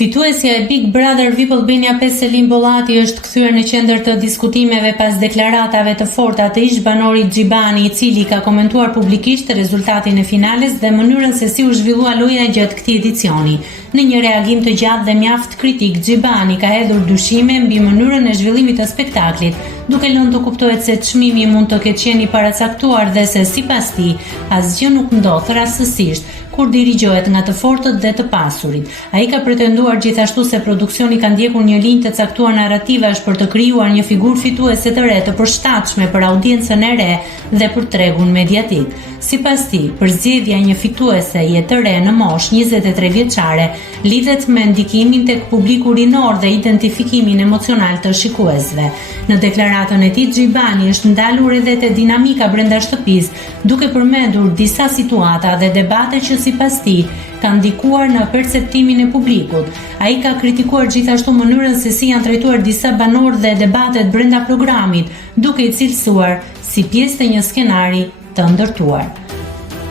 Fituesja e Big Brother VIP Albania 5 Selim Bollati është kthyer në qendër të diskutimeve pas deklaratave të forta të ish banorit Xhibani, i cili ka komentuar publikisht rezultatin e finales dhe mënyrën se si u zhvillua loja gjatë këtij edicioni. Në një reagim të gjatë dhe mjaft kritik, Xhibani ka hedhur dyshime mbi mënyrën e zhvillimit të spektaklit, duke lënë të kuptohet se çmimi mund të ketë qenë i paracaktuar dhe se sipas tij asgjë nuk ndodh rastësisht kur dirigjohet nga të fortët dhe të pasurit. Ai ka pretenduar gjithashtu se produksioni ka ndjekur një linjë të caktuar narrativash për të krijuar një figurë fituese të re të përshtatshme për audiencën e re dhe për tregun mediatik. Sipas tij, përzgjedhja e një fituese jetë të re në moshë 23 vjeçare lidhet me ndikimin tek publiku rinor dhe identifikimin emocional të shikuesve. Në deklaratën e tij, Xhibani është ndalur edhe te dinamika brenda shtëpisë, duke përmendur disa situata dhe debate që sipas tij kanë ndikuar në perceptimin e publikut. Ai ka kritikuar gjithashtu mënyrën se si janë trajtuar disa banorë dhe debatet brenda programit, duke i cilësuar si pjesë të një skenari të ndërtuar.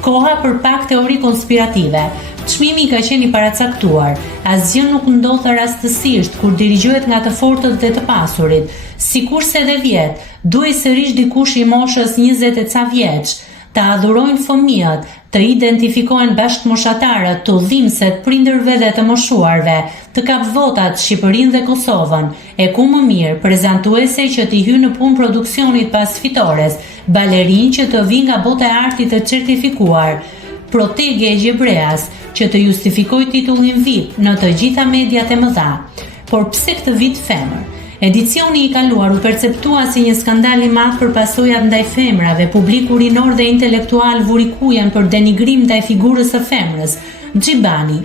Koha për pak teori konspirative. Çmimi ka qenë i paracaktuar. Asgjë nuk ndodh rastësisht kur dirigjohet nga të fortët dhe të pasurit. Sikurse edhe vjet, duhej sërish dikush i moshës 20 e ca vjeç, të adhurojnë fëmijët, të identifikojnë bashkëmoshatarët, të udhimset, prindërve dhe të moshuarve, të kap votat Shqipërinë dhe Kosovën, e ku më mirë prezantuese që t'i hyjë në punë produksionit pas fitores, balerinë që të vinë nga bota e artit të certifikuar, protege e gjebreas që të justifikoj titullin VIP në të gjitha mediat e mëdha. Por pse këtë vit femër? Edicioni i kaluar u perceptua si një skandal i madh për pasojat ndaj femrave, publiku rinor dhe intelektual vuri kujen për denigrim ndaj figurës së femrës. Xhibani,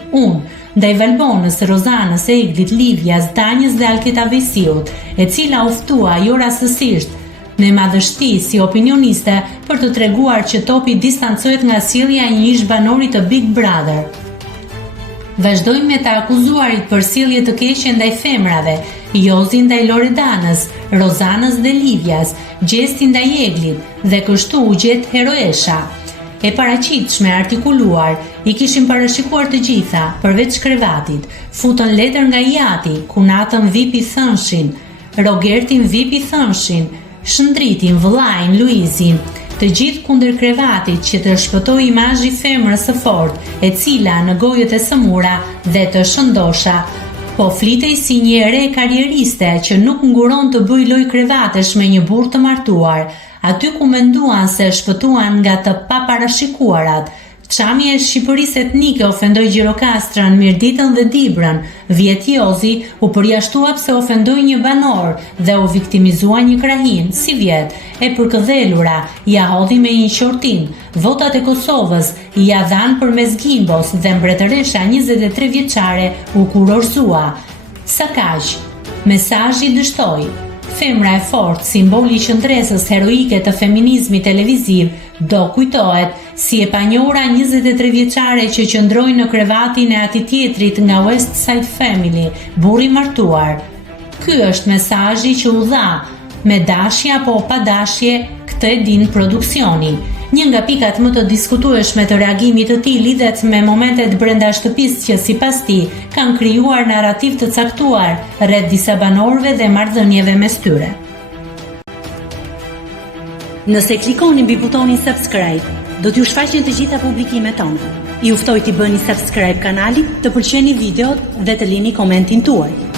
ndaj Valbonës, Rozanës, Eglit, Livjas, Danjës dhe Alketa Vesiut, e cila u ftua jo rastësisht në madhështi si opinioniste për të treguar që topi distancohet nga sjellja e një ish banori të Big Brother. Vazhdojmë me të akuzuarit për sjellje të keqe ndaj femrave, Jozi ndaj Loredanës, Rozanës dhe Livjas, Gjesti ndaj Eglit dhe kështu u gjet heroesha. E paraqitshme artikuluar, i kishin parashikuar të gjitha, përveç krevatit, futën letër nga Jati, Kunatën VIP i thënshin, Rogertin VIP i thënshin, Shëndritin, vëllain, Luizin, të gjithë kundër krevatit që të shpëtoi imazhi femrës së fortë, e cila në gojët e sëmura dhe të shëndosha po flitej si një re karrieriste që nuk nguron të bëj loj krevatesh me një burr të martuar, aty ku menduan se shpëtuan nga të paparashikuarat. Çamja e Shqipërisë etnike ofendoi Gjirokastrën, Mirditën dhe Dibrën. Vjet Jozi u përjashtua pse ofendoi një banor dhe u viktimizua një krahin. Si vjet, e përkëdhelura ja hodhi me një qortin. Votat e Kosovës ja dhan përmes gimbos dhe mbretëresha 23 vjeçare u kurorzua. Sa kaq, mesazhi dështoi. Femra e fortë, simboli i qendresës heroike të feminizmit televiziv, do kujtohet si e panjohura 23 vjeçare që qëndroi në krevatin e atij tjetrit nga West Side Family, burri martuar. Ky është mesazhi që u dha, me dashje apo pa dashje, këtë e din produksioni. Një nga pikat më të diskutueshme të reagimit të tij lidhet me momentet brenda shtëpisë që sipas tij kanë krijuar narrativ të caktuar rreth disa banorëve dhe marrëdhënieve mes tyre. Nëse klikoni mbi butonin subscribe, do t'ju shfaqen të gjitha publikimet tona. Ju ftoj t'i bëni subscribe kanalit, të pëlqeni videot dhe të lini komentin tuaj.